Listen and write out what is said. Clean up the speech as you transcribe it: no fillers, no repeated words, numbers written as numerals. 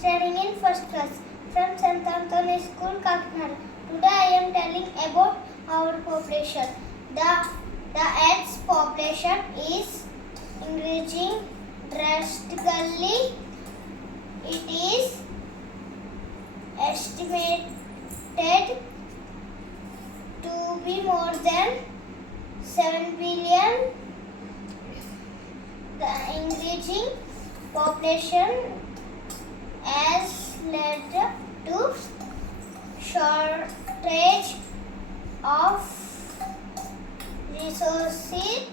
studying in first class from St. Anthony School, Kakinada. Today I am telling about our population. The Earth's population is increasing drastically. It is estimated to be more than 7 billion. The increasing population has led to shortage of resources